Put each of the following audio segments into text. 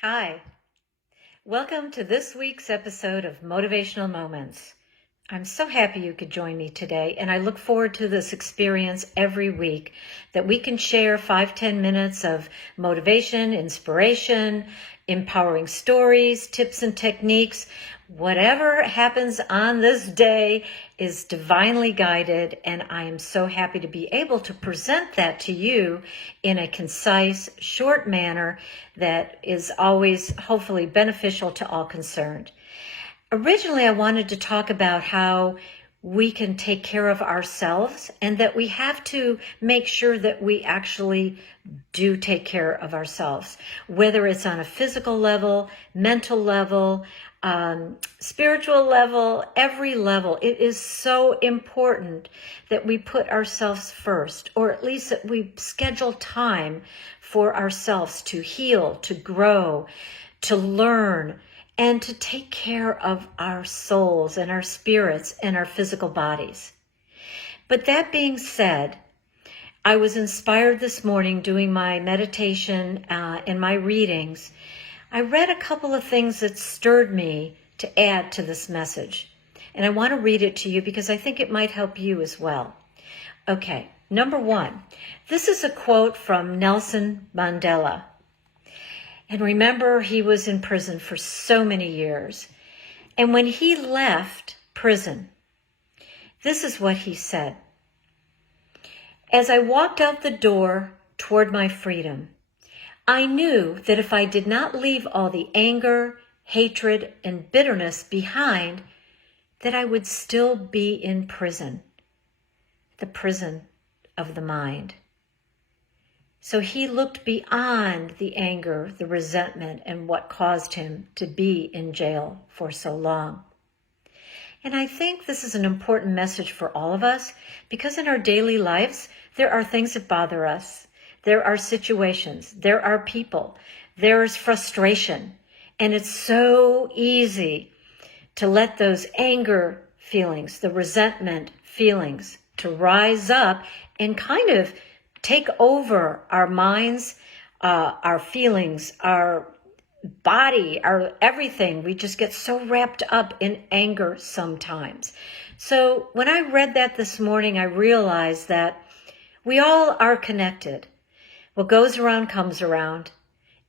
Hi, welcome to this week's episode of Motivational Moments. I'm so happy you could join me today, and I look forward to this experience every week that we can share 5-10 minutes of motivation, inspiration, empowering stories, tips and techniques. Whatever happens on this day is divinely guided, and I am so happy to be able to present that to you in a concise, short manner that is always hopefully beneficial to all concerned. Originally, I wanted to talk about how we can take care of ourselves and that we have to make sure that we actually do take care of ourselves, whether it's on a physical level, mental level, spiritual level, every level. It is so important that we put ourselves first, or at least that we schedule time for ourselves to heal, to grow, to learn, and to take care of our souls and our spirits and our physical bodies. But that being said, I was inspired this morning doing my meditation and my readings. I read a couple of things that stirred me to add to this message. And I want to read it to you because I think it might help you as well. Okay, number one, this is a quote from Nelson Mandela. And remember, he was in prison for so many years. And when he left prison, this is what he said. As I walked out the door toward my freedom, I knew that if I did not leave all the anger, hatred, and bitterness behind, that I would still be in prison, the prison of the mind. So he looked beyond the anger, the resentment, and what caused him to be in jail for so long. And I think this is an important message for all of us because in our daily lives, there are things that bother us. There are situations, there are people, there is frustration. And it's so easy to let those anger feelings, the resentment feelings, to rise up and kind of take over our minds, our feelings, our body, our everything. We just get so wrapped up in anger sometimes. So when I read that this morning, I realized that we all are connected. What goes around comes around.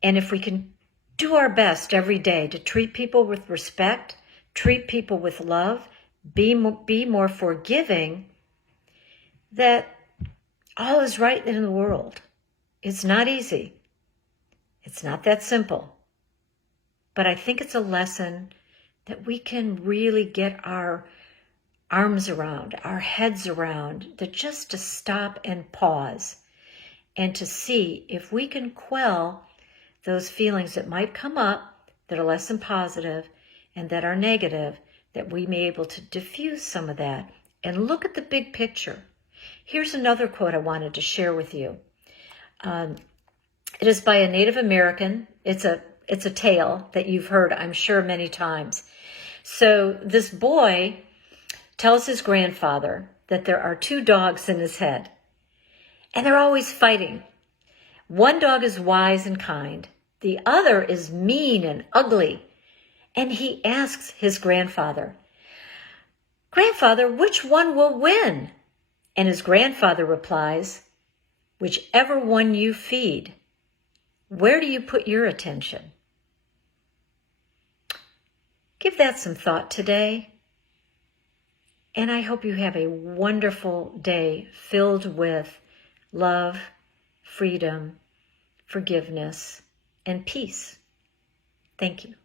And if we can do our best every day to treat people with respect, treat people with love, be more forgiving, that all is right in the world. It's not easy. It's not that simple. But I think it's a lesson that we can really get our arms around, our heads around, that just to stop and pause and to see if we can quell those feelings that might come up that are less than positive and that are negative, that we may be able to diffuse some of that and look at the big picture. Here's another quote I wanted to share with you. It is by a Native American. It's a tale that you've heard, I'm sure, many times. So this boy tells his grandfather that there are two dogs in his head, and they're always fighting. One dog is wise and kind. The other is mean and ugly. And he asks his grandfather, "Grandfather, which one will win?" And his grandfather replies, "Whichever one you feed." Where do you put your attention? Give that some thought today. And I hope you have a wonderful day filled with love, freedom, forgiveness, and peace. Thank you.